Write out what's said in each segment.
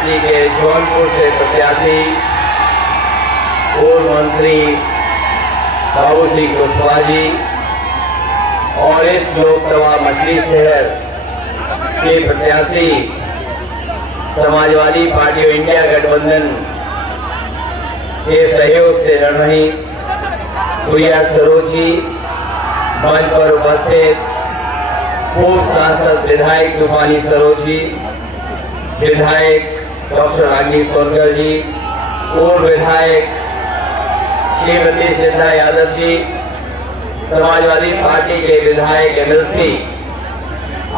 Party के जौनपुर से प्रत्याशी पूर्व मंत्री बाबू सिंह कुशवाहा जी और इस लोकसभा मछली शहर के प्रत्याशी समाजवादी पार्टी ऑफ इंडिया गठबंधन के सहयोग से लड़ रही प्रिया सरोज जी, मंच पर उपस्थित पूर्व सांसद विधायक तूफानी सरोज जी, विधायक डॉक्टर रागिनी सोनकर जी, पूर्व विधायक श्रीमती सिद्धा यादव जी, समाजवादी पार्टी के विधायक MLC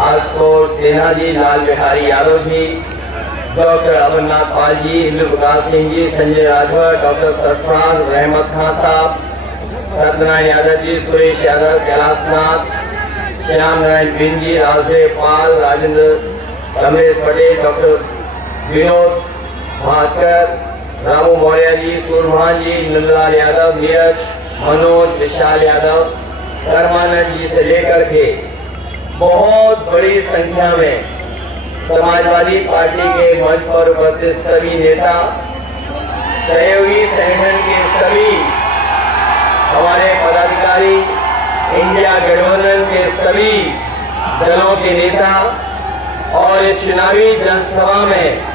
Ashutosh Sinha ji, Lal Bihari Yadav ji, doctor Amarnath Pal ji, Hindu Prakash Singh ji, Sanjay Rajbhar, doctor Sarfaraz रहमत खान साहब, सत्यनारायण यादव जी, सुरेश यादव, कैलाशनाथ, श्याम नारायण बिन जी, राजदेव पाल, राजेंद्र कमलेश पटेल, डॉक्टर विनोद भास्कर, रामू मौर्य जी, सूरभान जी, नंदलाल यादव, नीरज, मनोज, विशाल यादव, शर्मानंद जी से लेकर के बहुत बड़ी संख्या में समाजवादी पार्टी के मंच पर उपस्थित सभी नेता, सहयोगी संगठन के सभी हमारे पदाधिकारी, इंडिया गठबंधन के सभी दलों के नेता और इस चुनावी जनसभा में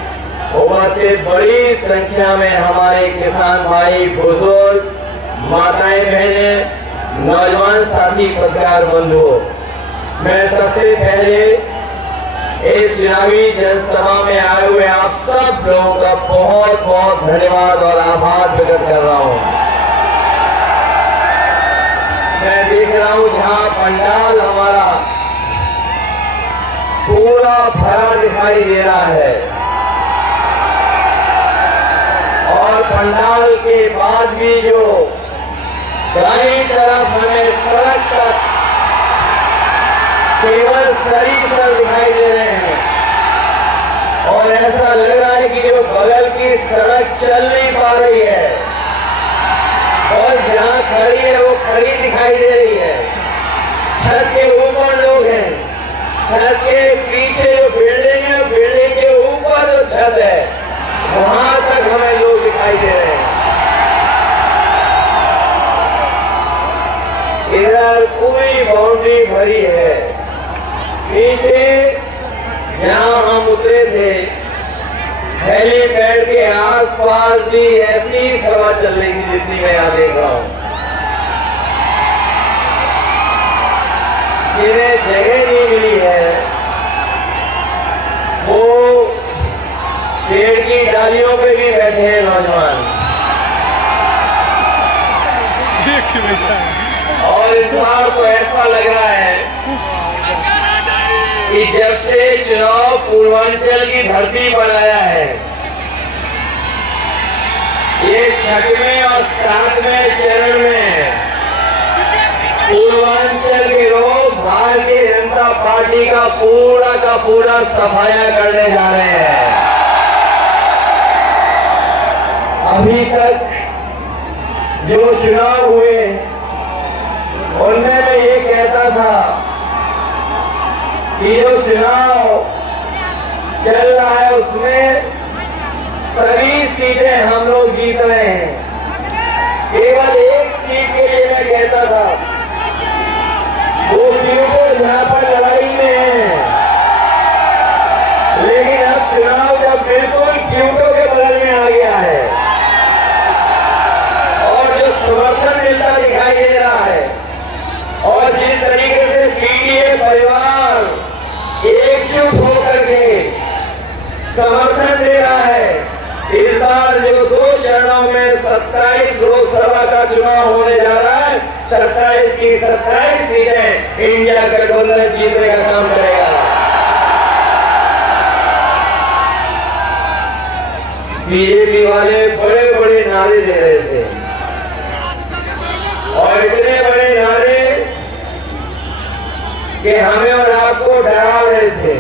उपस्थित बड़ी संख्या में हमारे किसान भाई, बुजुर्ग, माताएं, बहनें, नौजवान साथी, पत्रकार बंधुओं, मैं सबसे पहले इस चुनावी जनसभा में आए हुए आप सब लोगों का बहुत बहुत धन्यवाद और आभार प्रकट कर रहा हूं। मैं देख रहा हूं जहां पंडाल हमारा पूरा भरा दिखाई दे रहा है और पंडाल के बाद भी जो दाईं तरफ हमें सड़क तक केवल सर दिखाई दे रहे हैं और ऐसा लग रहा है कि जो बगल की सड़क चल नहीं पा रही है और जहां खड़ी है वो खड़ी दिखाई दे रही है। छत के ऊपर लोग हैं, छत के पीछे जो बिल्डिंग है, बिल्डिंग के ऊपर जो छत है वहां तक हमें लोग दिखाई दे रहे हैं। इधर पूरी बाउंड्री भरी है। पीछे जहां हम उतरे थे हेलीपैड के आसपास भी ऐसी सभा चल रही थी जितनी मैं यहां देख रहा हूं। जिन्हें जगह नहीं मिली है वो पेड़ की डालियों पे भी बैठे हैं नौजवान। और इस बार तो ऐसा लग रहा है कि जब से चुनाव पूर्वांचल की धरती पर आया है, ये 6वें और 7वें चरण में पूर्वांचल के लोग भारतीय जनता पार्टी का पूरा सफाया करने जा रहे हैं। अभी तक जो चुनाव हुए उनमें मैं ये कहता था कि जो चुनाव चल रहा है उसमें सभी सीटें हम लोग जीत रहे हैं। केवल एक सीट के लिए मैं कहता था वो क्यूटो जहां पर लड़ाई में है, लेकिन अब चुनाव जब बिल्कुल क्यूटो के बगल में आ गया है और जो समर्थन मिलता दिखाई दे रहा है और जिस तरीके से पीडीए परिवार एकजुट होकर के समर्थन दे रहा है, इस बार जो 2 चरणों में 27 लोकसभा का चुनाव होने जा रहा है, 27 की 27 सीटें इंडिया गठबंधन जीतने का काम करेगा। बीजेपी वाले बड़े बड़े नारे दे रहे थे और इतने बड़े नारे कि हमें और आपको डरा रहे थे।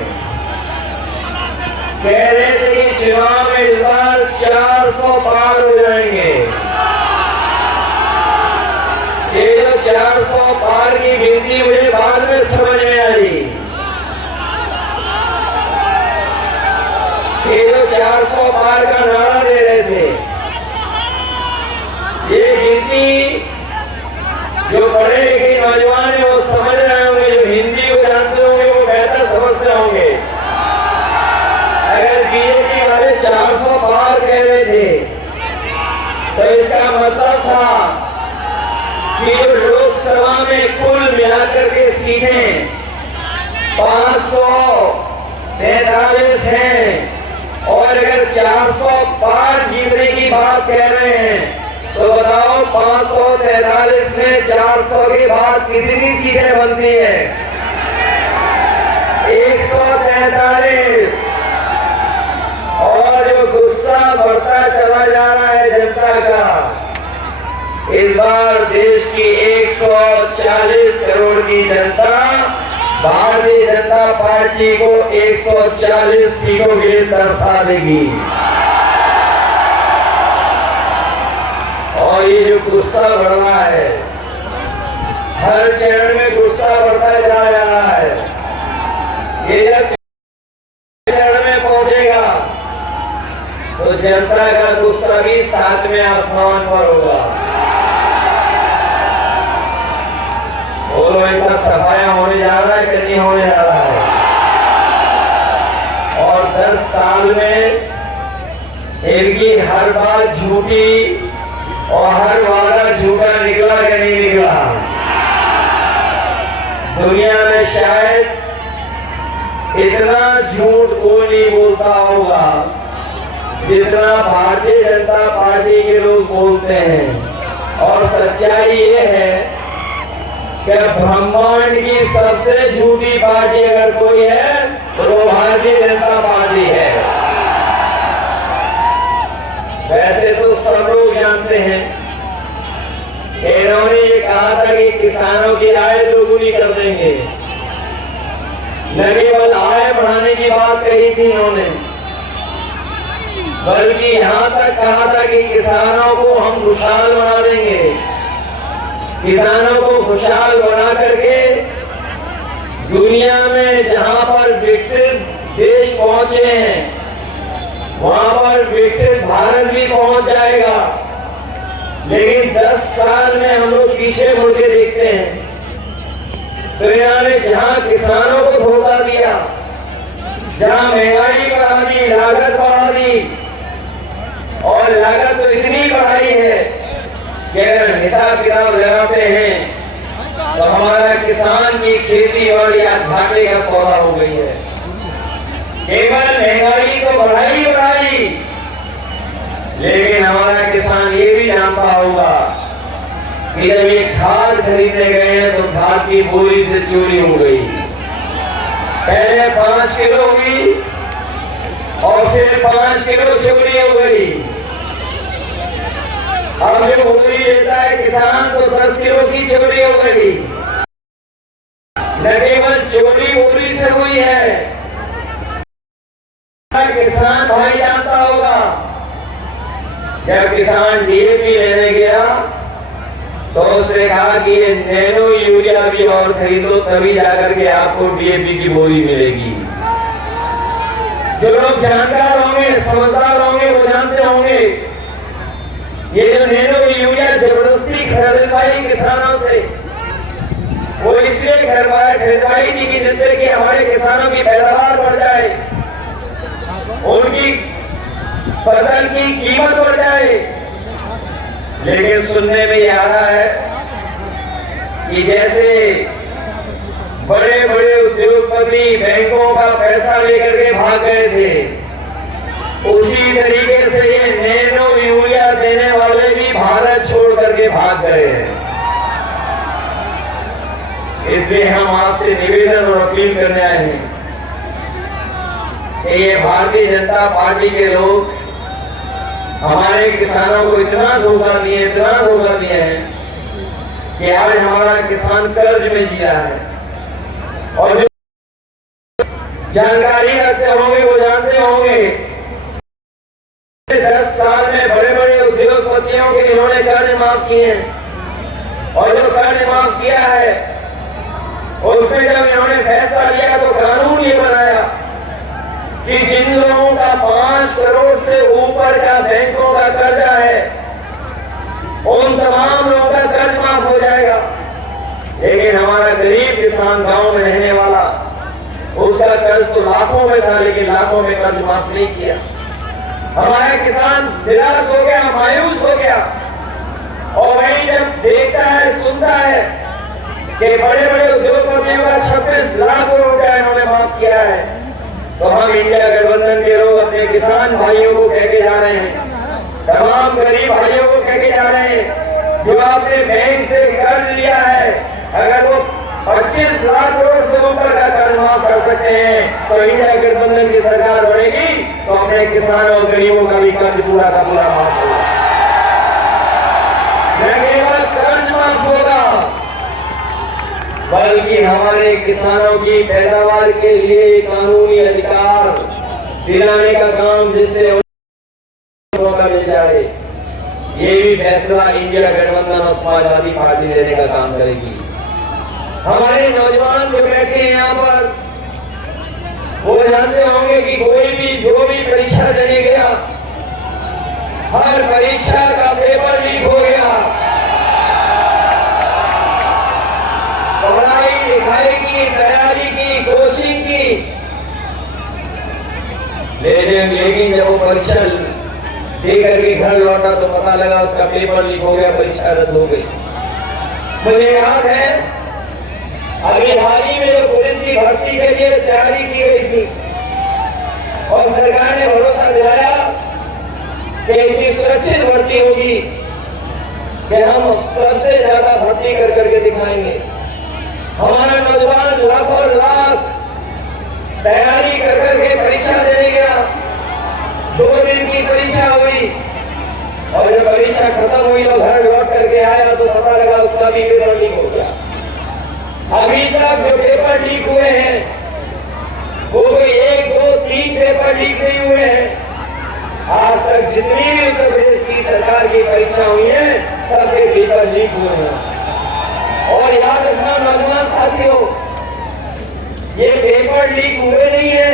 कह रहे थे कि चुनाव में इस बार 400 पार हो जाएंगे। ये जो 400 पार की गिनती मुझे बाद में समझ में आई ये जो 400 पार का नारा दे रहे थे, ये गिनती जो पढ़े लिखे नौजवान है वो समझ रहे होंगे, जो हिंदी को जानते होंगे वो बेहतर समझते होंगे। अगर बीजेपी वाले 400 पार कह रहे थे तो इसका मतलब था कि जो लोकसभा में कुल मिलाकर के सीटें 543 हैं और अगर 400 पार जीतने की बात कह रहे हैं तो बताओ 543 में 400 के बाद कितनी सीटें बनती हैं? 143। और जो गुस्सा बढ़ता चला जा रहा है जनता का, इस बार देश की 140 करोड़ की जनता भारतीय जनता पार्टी को 140 सीटों के लिए तरसा देगी। और ये जो गुस्सा बढ़ रहा है, हर चरण में गुस्सा बढ़ता जा रहा है। ये जब चरण में पहुंचेगा तो जनता का गुस्सा भी 7वें आसमान पर होगा। बोलो, इनका सफाया होने जा रहा है कि नहीं होने जा रहा है? और 10 साल में इनकी हर बात झूठी और हर वादा झूठा निकला कि नहीं निकला? दुनिया में शायद इतना झूठ कोई नहीं बोलता होगा जितना भारतीय जनता पार्टी के लोग बोलते हैं। और सच्चाई ये है कि ब्रह्मांड की सबसे झूठी पार्टी अगर कोई है तो वो भारतीय जनता पार्टी है। वैसे तो सब लोग जानते हैं, इन्होंने ये कहा था कि किसानों की आय दोगुनी कर देंगे। न केवल आय बढ़ाने की बात कही थी इन्होंने, बल्कि यहां तक कहा था कि किसानों को हम खुशहाल बना देंगे। किसानों को खुशहाल बना करके दुनिया में जहां पर विकसित देश पहुंचे हैं वहां पर विकसित भारत भी पहुंच जाएगा। लेकिन 10 साल में हम लोग पीछे मुड़ के देखते हैं तो इन्होंने जहां किसानों को धोखा दिया, जहां महंगाई बढ़ा दी, लागत बढ़ा दी, और लागत तो इतनी बढ़ाई है कि अगर हिसाब किताब लगाते हैं तो हमारा किसान की खेती बाड़ी आज घाटे का सौदा हो गई है। केवल महंगाई तो बढ़ाई बढ़ाई, लेकिन हमारा किसान ये भी जानता होगा कि जब ये खाद खरीदने गए हैं तो खाद की बोरी से चोरी हो गई। पहले 5 किलो की और फिर 5 किलो चोरी हो गई। अब जो बोरी लेता है किसान तो 10 किलो की चोरी हो गई। न केवल चोरी बोरी से हुई है, किसान भाई जानता होगा जब किसान डीएपी लेने गया तो उसने कहा कि ये नैनो यूरिया भी और खरीदो तभी जाकर के आपको डीएपी की बोरी मिलेगी। जो लोग जानकार होंगे, समझदार होंगे, वो जानते होंगे ये जो नैनो यूरिया जबरदस्ती खरीदवाई किसानों से, वो इसलिए खरीदवाई थी कि जिससे कि हमारे किसानों की पैदावार बढ़ जाए, उनकी फसल की कीमत बढ़ जाए। लेकिन सुनने में ये आ रहा है कि जैसे बड़े बड़े उद्योगपति बैंकों का पैसा लेकर के भाग गए थे, उसी तरीके से ये नैनो यूरिया देने वाले भी भारत छोड़ करके भाग गए हैं। इसलिए हम आपसे निवेदन और अपील करने आए हैं कि ये भारतीय जनता पार्टी के लोग हमारे किसानों को इतना धोखा दिए हैं कि आज हमारा किसान कर्ज में जी रहा है। और जो जानकारी रखते होंगे वो जानते होंगे 10 साल में बड़े बड़े उद्योगपतियों के इन्होंने कर्ज माफ किए हैं। और जो कर्ज माफ किया है उसमें जब इन्होंने फैसला लिया तो कानून ये बनाया कि जिन लोगों का करोड़ से ऊपर का बैंकों का कर्जा है, उन तमाम लोगों का कर्ज माफ हो जाएगा। लेकिन हमारा गरीब किसान गांव में रहने वाला, उसका कर्ज तो लाखों में था, लेकिन लाखों में कर्ज माफ नहीं किया। हमारा किसान निराश हो गया, मायूस हो गया। और वही जब देखता है, सुनता है कि बड़े बड़े उद्योगपतियों का 26 लाख करोड़ रुपया इन्होंने माफ किया है, तो हम इंडिया गठबंधन के लोग अपने किसान भाइयों को कह के जा रहे हैं, तमाम गरीब भाइयों को कह के जा रहे हैं, जो आपने बैंक से कर्ज लिया है, अगर वो 25 लाख करोड़ से ऊपर का कर्ज माफ कर सकते हैं, तो इंडिया गठबंधन की सरकार बढ़ेगी तो अपने किसानों और गरीबों का भी कर्ज पूरा का पूरा माफ होगा। न केवल कर्ज माफ होगा, बल्कि हमारे किसानों की पैदावार के लिए कानूनी अधिकार दिलाने का काम, जिससे उन्हें मिल जाए, ये भी फैसला इंडिया गठबंधन और समाजवादी पार्टी लेने का काम करेगी। हमारे नौजवान जो बैठे हैं यहाँ पर, वो जानते होंगे कि कोई भी जो भी परीक्षा देने गया, हर परीक्षा का पेपर लीक हो गया। पढ़ाई लिखाई की, तैयारी की, कोचिंग की, लेकिन जब वो परीक्षा दे करके घर लौटा तो पता लगा उसका पेपर लीक हो गया, परीक्षा रद्द हो गई। मुझे याद है अभी हाल ही में जो पुलिस की भर्ती के लिए तैयारी की गई थी और सरकार ने भरोसा दिलाया कि इतनी सुरक्षित भर्ती होगी कि हम सबसे ज्यादा भर्ती कर करके दिखाएंगे। हमारा नौजवान लाखों लाख तैयारी कर करके परीक्षा देने गया, 2 दिन की परीक्षा हुई और जब परीक्षा खत्म हुई तो घर लौट करके आया तो पता लगा उसका भी पेपर लीक हो गया। अभी तक जो पेपर लीक हुए हैं वो 1, 2, 3 पेपर लीक नहीं हुए हैं। आज तक जितनी भी उत्तर प्रदेश की सरकार की परीक्षा हुई है, सबके पेपर लीक हुए हैं। और याद रखना नौजवान साथियों, ये पेपर लीक हुए नहीं है,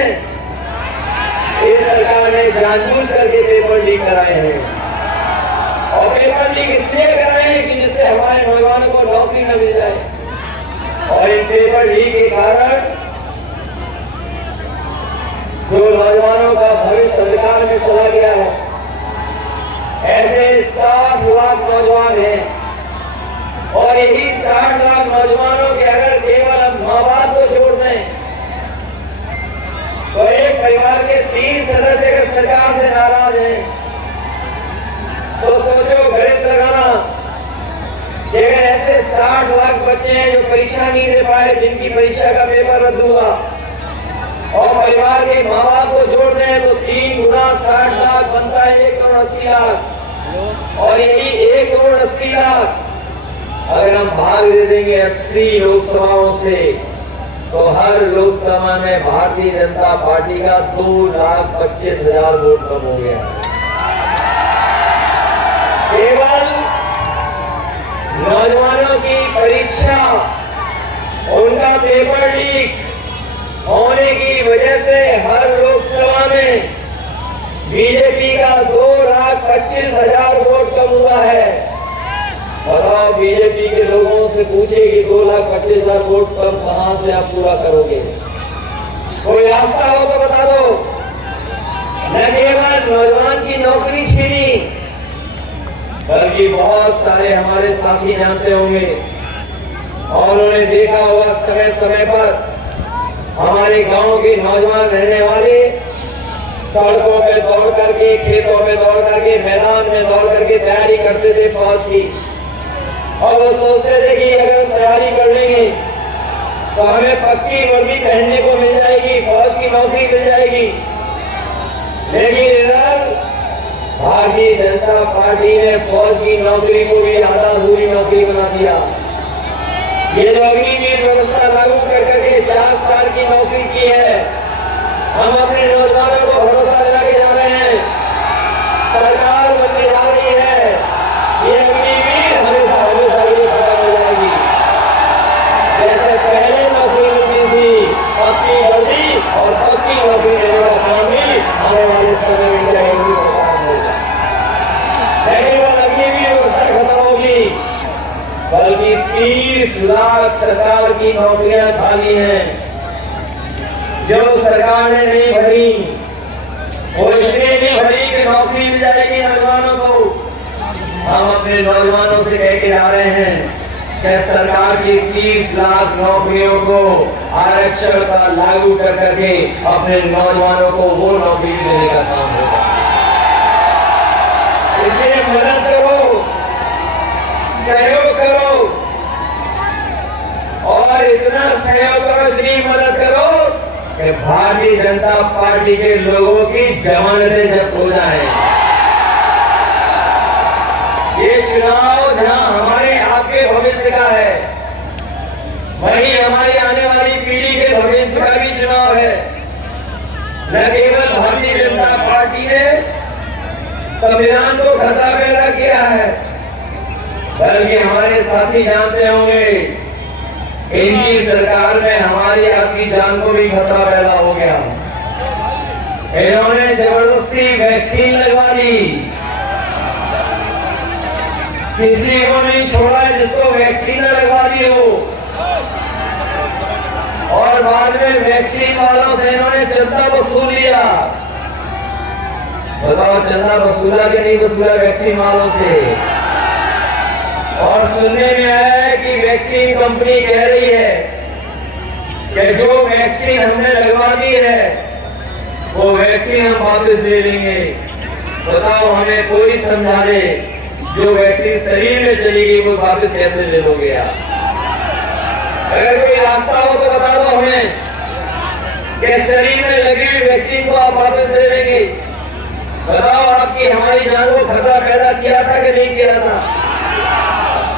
इस सरकार ने जानबूझ करके पेपर लीक कराए हैं। और पेपर लीक इसलिए कराए हैं कि जिससे हमारे नौजवानों को नौकरी न मिल जाए। और इन पेपर लीक के कारण जो नौजवानों का भविष्य अंधकार में चला गया है, ऐसे 60 लाख नौजवान हैं। और यही 60 लाख नौजवानों के अगर केवल माँ बाप को छोड़ दें तो एक परिवार के 3 सदस्य अगर सरकार से नाराज हैं तो सोचो गणित लगाना कि अगर ऐसे 60 लाख बच्चे हैं जो परीक्षा नहीं दे पाए, जिनकी परीक्षा का पेपर रद्द हुआ, और परिवार के माँ बाप को जोड़ दें तो 3 गुना 60 लाख बनता है 1 करोड़ 80 लाख। और यही 1 करोड़ 80 लाख अगर हम भाग दे देंगे 80 लोकसभाओं से, तो हर लोकसभा में भारतीय जनता पार्टी का 2,25,000 वोट कम हो गया। केवल नौजवानों की परीक्षा, उनका पेपर लीक होने की वजह से हर लोकसभा में बीजेपी का 2,25,000 वोट कम हुआ है। बताओ बीजेपी के लोगों से पूछे कि 2,25,000 वोट कम कहां से आप पूरा करोगे? कोई रास्ता हो तो बता दो। न केवल नौजवान की नौकरी छीनी, बल्कि बहुत सारे हमारे साथी जानते होंगे और उन्होंने देखा होगा समय समय पर हमारे गांव के नौजवान रहने वाले सड़कों पे दौड़ करके, खेतों पे दौड़ करके, मैदान में दौड़ करके तैयारी करते थे फौज की। और वो सोचते थे कि अगर हम तैयारी कर लेंगे तो हमें पक्की वर्दी पहनने को मिल जाएगी, फौज की नौकरी मिल जाएगी। लेकिन इधर भारतीय जनता पार्टी ने फौज की नौकरी को भी आधा अधूरी नौकरी बना दिया। ये जो अग्निवीर व्यवस्था लागू कर करके 4 साल की नौकरी की है, हम अपने नौजवानों को भरोसा दिला के जा रहे हैं, सरकार बनने जा रही है, ये अग्निवीर हमेशा हमेशा ये खत्म हो जाएगी। जैसे पहले नौकरी मिलती थी, पक्की वर्दी और पक्की नौकरी देने का काम भी आने वाले समय में 30 लाख सरकार की नौकरियां खाली हैं जो सरकार ने नहीं भरी, वो इसलिए नहीं भरी कि नौकरी मिल जाएगी नौजवानों को। हम अपने नौजवानों से कह के आ रहे हैं कि सरकार की 30 लाख नौकरियों को आरक्षण का लागू कर करके अपने नौजवानों को वो नौकरी देने का काम होगा। इसलिए मदद करो, सहयोग करो, और इतना सहयोग करो, इतनी मदद करो कि भारतीय जनता पार्टी के लोगों की जमानतें जब्त हो जाएं। ये चुनाव जहां हमारे आपके भविष्य का है, वहीं हमारी आने वाली पीढ़ी के भविष्य का भी चुनाव है। न केवल भारतीय जनता पार्टी ने संविधान को खतरा पैदा किया है, बल्कि हमारे साथी जानते होंगे इनकी सरकार में हमारी आपकी जान को भी खतरा पैदा हो गया। इन्होंने जबरदस्ती वैक्सीन लगवा दी, किसी को नहीं छोड़ा जिसको वैक्सीन न लगवा दी हो, और बाद में वैक्सीन वालों से इन्होंने चंदा वसूल लिया। बताओ, चंदा वसूला कि नहीं वसूला वैक्सीन वालों से? और सुनने में आया है कि वैक्सीन कंपनी कह रही है कि जो वैक्सीन हमने लगवा दी है वो वैक्सीन हम वापस ले लेंगे। बताओ, हमें कोई समझा दे, जो वैक्सीन शरीर में चली गई वो वापस कैसे ले लोगे आप? अगर कोई रास्ता हो तो बता दो हमें कि शरीर में लगी हुई वैक्सीन को आप वापस ले लेंगे। बताओ, आपकी हमारी जान को खतरा पैदा किया था कि नहीं किया था?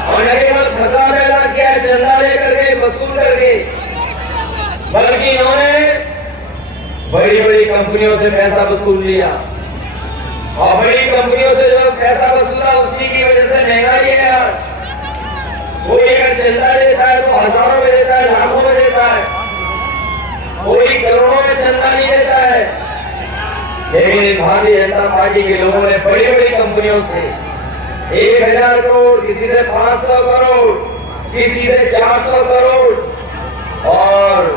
और न केवल खतरा पैदा किया चंदा लेकर के वसूल करके, बल्कि इन्होंने बड़ी बड़ी कंपनियों से पैसा वसूल लिया, और बड़ी कंपनियों से जो पैसा वसूला उसी की वजह से महंगाई है। आज कोई अगर चंदा लेता है तो हजारों में देता है, लाखों में देता है, कोई करोड़ों में चंदा नहीं देता है। लेकिन भारतीय जनता पार्टी के लोगों ने बड़ी बड़ी कंपनियों से 1000 करोड़, किसी से 500 करोड़, किसी से 400 करोड़, और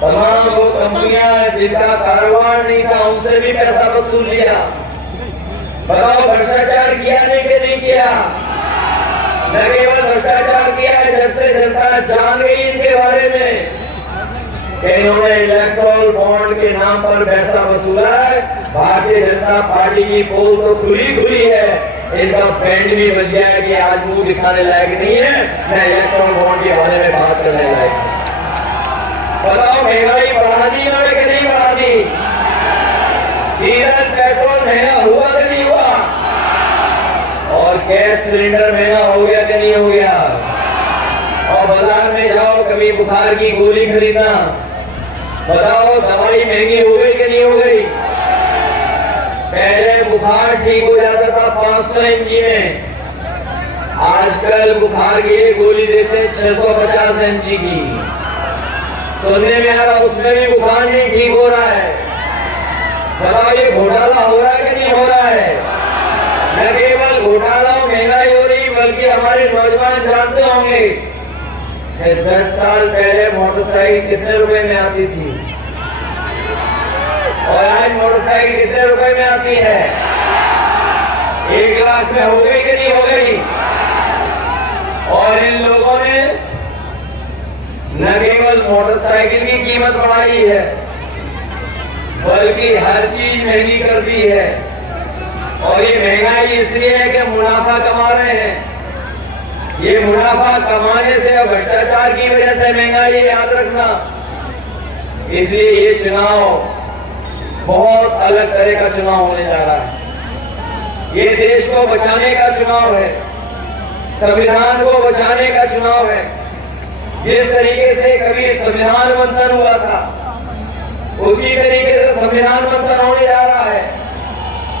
तमाम वो कंपनियां जिनका कारोबार नहीं था उनसे भी पैसा वसूल लिया। बताओ, भ्रष्टाचार किया नहीं कि नहीं किया? न केवल भ्रष्टाचार किया, जब से जनता जान गई इनके बारे में कि इन्होंने इलेक्टोरल बॉन्ड के नाम पर पैसा वसूला है, भारतीय जनता पार्टी की पोल तो खुली खुली है, इनका बैंड भी बज गया है कि आज मुंह दिखाने लायक नहीं है, न इलेक्टोरल बॉन्ड के बारे में बात करने लायक है। बताओ, महंगाई बढ़ा दी इन्होंने कि नहीं बढ़ा दी? डीजल पेट्रोल महंगा हुआ कि नहीं हुआ? और गैस सिलेंडर महंगा हो गया कि नहीं हो गया? और बाजार में जाओ, कभी बुखार की गोली खरीदना, बताओ दवाई महंगी हो गई कि नहीं हो गई? पहले बुखार ठीक हो जाता था 500 mg में, आजकल बुखार की एक गोली देते हैं 650 mg की। सुनने में आ रहा उसमें भी बुखार नहीं ठीक हो रहा है। बताओ, ये घोटाला हो रहा है कि नहीं हो रहा है? न केवल घोटाला और महंगाई हो रही, बल्कि हमारे नौजवान जानते होंगे 10 साल पहले मोटरसाइकिल कितने रुपए में आती थी, और आज मोटरसाइकिल कितने रुपए में आती है? 1 लाख में हो गई कि नहीं हो गई? और इन लोगों ने न केवल मोटरसाइकिल की कीमत बढ़ाई है, बल्कि हर चीज महंगी कर दी है। और ये महंगाई इसलिए है कि मुनाफा कमा रहे हैं। ये मुनाफा कमाने से और भ्रष्टाचार की वजह से महंगाई, याद रखना। इसलिए ये चुनाव बहुत अलग तरह का चुनाव होने जा रहा है। ये देश को बचाने का चुनाव है, संविधान को बचाने का चुनाव है। जिस तरीके से कभी संविधान मंथन हुआ था, उसी तरीके से संविधान मंथन होने जा रहा है।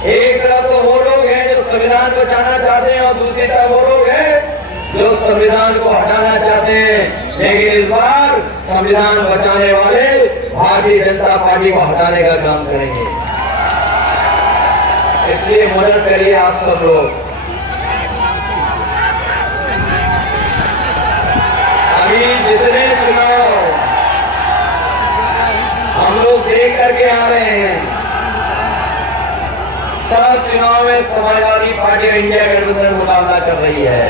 एक तरफ तो वो लोग हैं जो संविधान बचाना चाहते हैं, और दूसरी तरफ वो लोग हैं जो संविधान को हटाना चाहते हैं। लेकिन इस बार संविधान बचाने वाले भारतीय जनता पार्टी को हटाने का काम करेंगे। इसलिए मदद करिए आप सब लोग। अभी जितने चुनाव हम लोग देख करके आ रहे हैं, सब चुनाव में समाजवादी पार्टी इंडिया गठबंधन मुकाबला कर रही है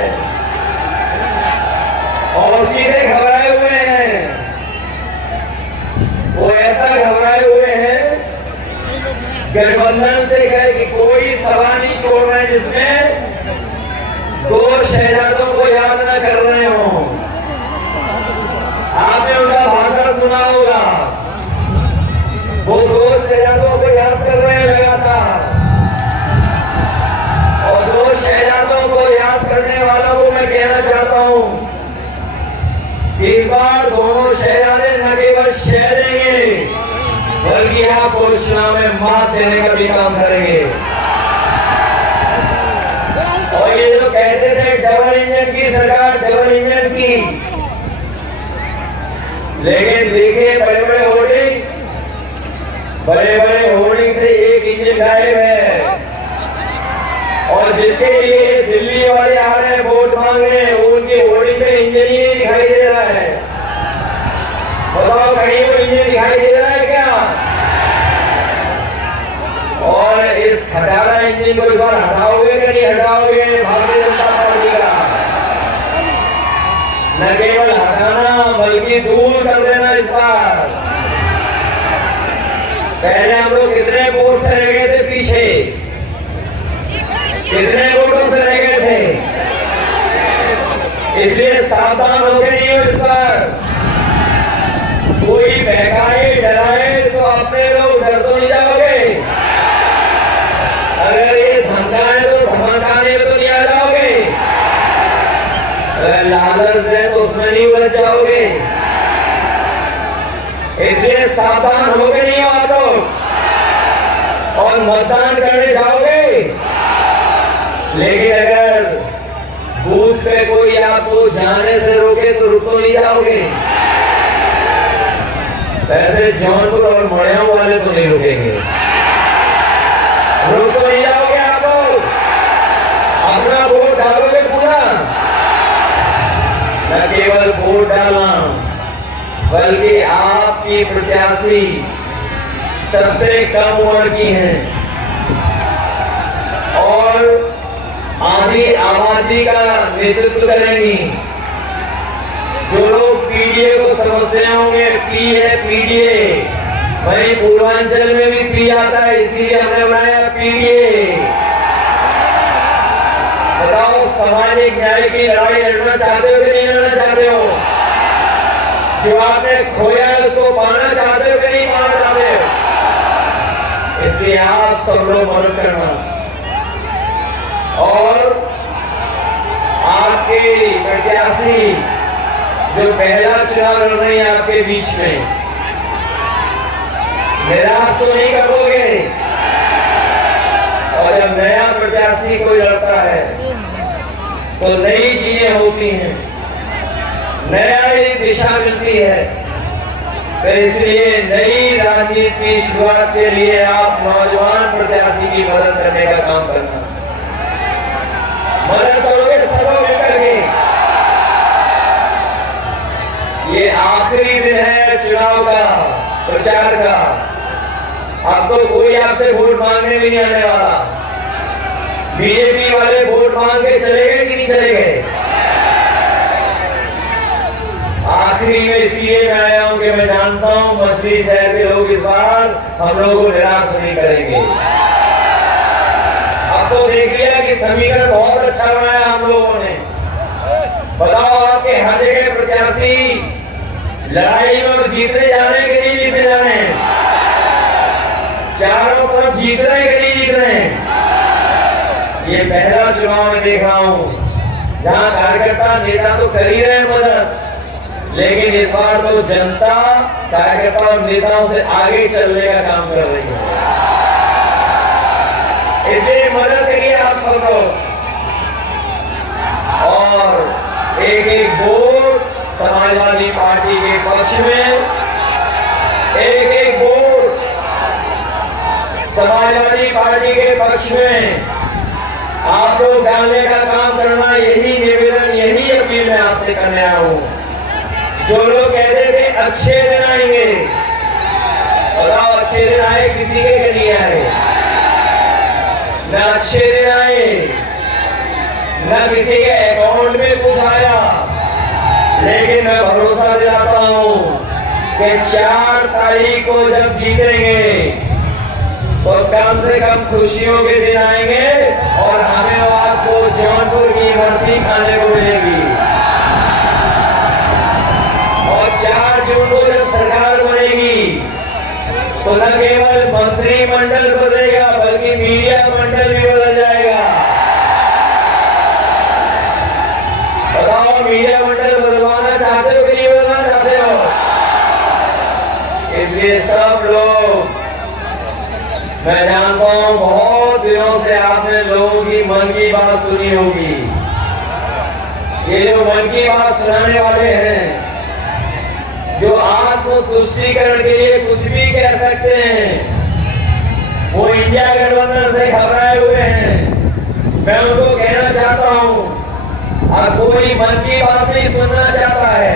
और उसी से घबराए हुए हैं। वो ऐसा घबराए हुए हैं गठबंधन से कहे कि कोई सभा नहीं छोड़ रहे हैं जिसमें दो शहजादों को याद न कर रहे हो। आपने उनका भाषण सुना होगा, वो दो शहजादों को याद कर रहे हैं लगातार। और दो शहजादों को याद करने वालों को मैं कहना चाहता हूं, एक बार दोनों शहजादे न केवल शह देंगे बल्कि आपको चुनाव में मात देने का भी काम करेंगे। और ये जो कहते थे डबल इंजन की सरकार, डबल इंजन की, लेकिन देखिए बड़े बड़े होर्डिंग से एक इंजन गायब है। और जिसके लिए दिल्ली वाले आ रहे हैं वोट मांगने, उनकी होर्डिंग पे इंजन ही नहीं दिखाई दे रहा है। बताओ कहीं वो इंजन दिखाई दे रहा है क्या? और इस खटारा इंजन को इस बार हटाओगे कि नहीं हटाओगे भारतीय जनता पार्टी का? न केवल हटाना बल्कि दूर कर देना इस बार। पहले हम लोग कितने वोट से रह गए थे पीछे, कितने वोटों से रह गए थे, इसलिए सावधान हो गए नहीं हो इस बार। कोई बहकाए डराए तो अपने लोग डर तो नहीं जाओगे, अगर ये धमकाए तो धमकाने में तो नहीं आ जाओगे, अगर लालच है तो उसमें नहीं उलझ जाओगे। इसलिए सावधान हो गए नहीं हो आप लोग और मतदान करने जाओगे। लेकिन अगर बूथ पे कोई आपको जाने से रोके तो रुक तो नहीं जाओगे। वैसे जौनपुर और मड़ियाऊ वाले तो नहीं रुकेंगे, रुक तो नहीं जाओगे आप लोग। अपना वोट डालोगे पूरा, न केवल वोट डालना बल्कि आपकी प्रत्याशी सबसे कम उम्र की हैं और आधी आबादी का नेतृत्व करेंगी। जो लोग पीडीए को समझते होंगे, पी है पीडीए, वहीं पूर्वांचल में भी पी आता है, इसीलिए हमने बनाया पीडीए। बताओ सामाजिक न्याय की लड़ाई लड़ना चाहते हो कि नहीं लड़ना चाहते हो? जो आपने खोया है उसको पाना चाहते हो कि नहीं पाना चाहते हो? इसलिए आप सब लोग मदद करना और आपके प्रत्याशी जो पहला चुनाव लड़ रही है आपके बीच में, निराश तो नहीं करोगे। और जब नया प्रत्याशी कोई लड़ता है तो नई चीजें होती हैं, नया एक दिशा मिलती है। तो इसलिए नई राजनीति की शुरुआत के लिए आप नौजवान प्रत्याशी की मदद करने का काम करना, मदद करोगे सब मिलकर के। ये आखिरी दिन है चुनाव का, प्रचार का। अब तो कोई आपसे वोट मांगने भी नहीं आने वाला। बीजेपी वाले वोट मांग के चले गए कि नहीं चले गए? आखिरी में इसलिए मैं आया हूं कि मैं जानता हूं मछली शहर के लोग इस बार हम लोगों को निराश नहीं करेंगे। अब तो देख लिया कि समीकरण बहुत अच्छा बनाया हम लोगों ने। बताओ आपके हर जगह प्रत्याशी लड़ाई में और जीतने जा रहे हैं कि नहीं जीतने जा रहे हैं? चारों तरफ जीत रहे हैं कि नहीं जीत रहे हैं? ये पहला चुनाव में देख रहा हूं जहां कार्यकर्ता नेता तो कर ही रहे हैं मदद, लेकिन इस बार तो जनता कार्यकर्ता और नेताओं से आगे चलने का काम कर रही है। इसलिए मदद करिए आप सब लोग और एक एक वोट समाजवादी पार्टी के पक्ष में, एक एक वोट समाजवादी पार्टी के पक्ष में आप लोग डालने का काम करना, यही निवेदन, यही अपील मैं आपसे करने आया हूं। जो लोग कहते थे अच्छे दिन आएंगे, बताओ अच्छे दिन आए किसी के नहीं आए? न अच्छे दिन आए, न किसी के अकाउंट में कुछ आया। लेकिन मैं भरोसा दिलाता हूं कि 4 तारीख को जब जीतेंगे तो कम से कम खुशियों के दिन आएंगे और हमें आपको जौनपुर की वर्दी खाने को मिलेगी। और 4 जून को जब सरकार बनेगी तो न केवल मंत्रिमंडल बदलेगा बल्कि मीडिया मंडल भी बदल जाएगा। बताओ मीडिया मंडल बदलवाना चाहते हो कि नहीं बदलवाना चाहते हो? इसलिए सब लोग, मैं जानता हूं बहुत दिनों से आपने लोगों की मन की बात सुनी होगी। ये जो मन की बात सुनाने वाले हैं, जो आत्म तुष्टीकरण के लिए कुछ भी कह सकते हैं, वो इंडिया गठबंधन से घबराए हुए हैं। मैं उनको कहना चाहता हूं, अब कोई मन की बात नहीं सुनना चाहता है,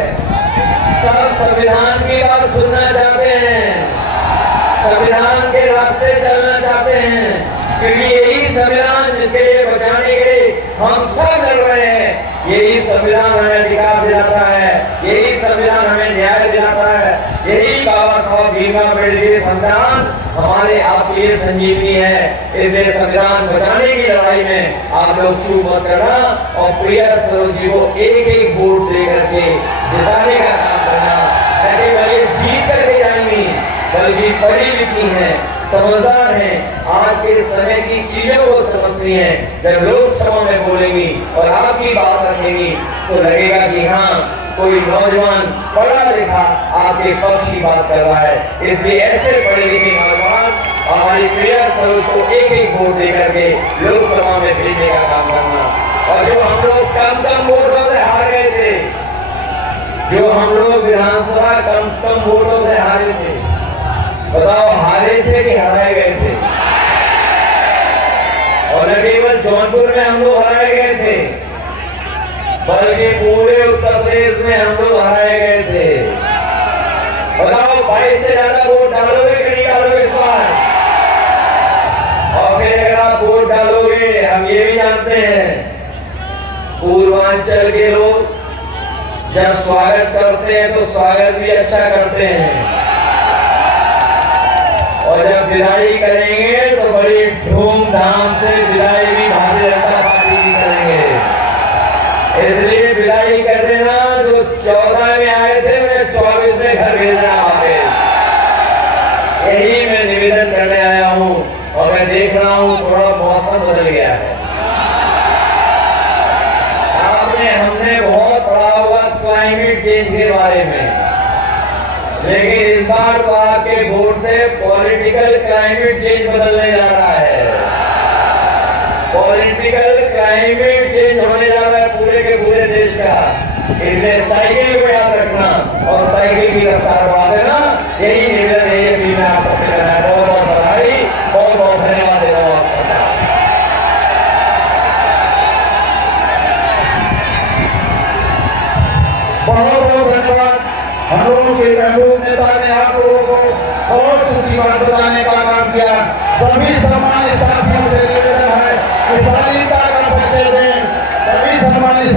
सब संविधान की बात सुनना चाहते हैं, संविधान के रास्ते चलना चाहते हैं, क्योंकि यही संविधान जिसके लिए बचाने के लिए हम सब लड़ रहे हैं, यही संविधान हमें अधिकार दिलाता है, यही संविधान हमें न्याय दिलाता है, यही बाबा साहब भीमराव अम्बेडकर के संविधान हमारे आपके लिए संजीवनी है। इसलिए संविधान बचाने की लड़ाई में आप लोग चूक मत करना और प्रिया सरोज जी को एक एक वोट दे करके जिताने का काम करना। ये जीत करके जाएंगी, बल्कि पढ़ी लिखी है, समझदार हैं, आज के समय की चीजों को समझती हैं। जब लोकसभा में बोलेंगी और आपकी बात रखेंगी तो लगेगा कि हाँ, कोई नौजवान पढ़ा लिखा आपके पक्ष की बात कर रहा है। इसलिए ऐसे पढ़े लिखे नौजवान हमारी प्रिया सरोज को एक एक वोट दे करके लोकसभा में भेजने का काम करना। और जो हम लोग कम वोटों से हार गए थे, जो हम लोग विधानसभा कम वोटों से हारे थे, बताओ हारे थे कि हराए गए थे? और न केवल जौनपुर में हम लोग हराए गए थे, बल्कि पूरे उत्तर प्रदेश में हम लोग हराए गए थे। बताओ 22 से ज्यादा वोट डालोगे कि नहीं डालोगे इस बार? और फिर अगर आप वोट डालोगे, हम ये भी जानते हैं पूर्वांचल के लोग जब स्वागत करते हैं तो स्वागत भी अच्छा करते हैं, और जब विदाई करेंगे तो बड़ी धूमधाम से विदाई भी भारतीय जनता पार्टी की करेंगे। इसलिए विदाई कर देना, जो 14 में आए थे उन्हें 24 में घर भेजना वापस। यही मैं निवेदन करने आया हूँ। और मैं देख रहा हूँ थोड़ा मौसम बदल गया है। हमने बहुत पढ़ा हुआ क्लाइमेट चेंज के बारे में, लेकिन इस बार तो आपके वोट से पॉलिटिकल क्लाइमेट चेंज बदलने जा रहा है। पॉलिटिकल क्लाइमेट चेंज होने जा रहा है पूरे के पूरे देश का। इसलिए साइकिल को याद रखना और साइकिल की रफ्तार बढ़ा देना, यही निवेदन है। ये भी मैं आप सबसे करना है। बहुत बहुत बधाई, बहुत बहुत धन्यवाद दे रहा हूँ आप सबका। बहुत बहुत धन्यवाद। हम लोगों के महबूब नेता ने आप लोगों को बहुत ऊंची बात बताने का काम किया। सभी सामान्य साथियों से निवेदन है कि शालीनता का परिचय दें। सभी सामान्य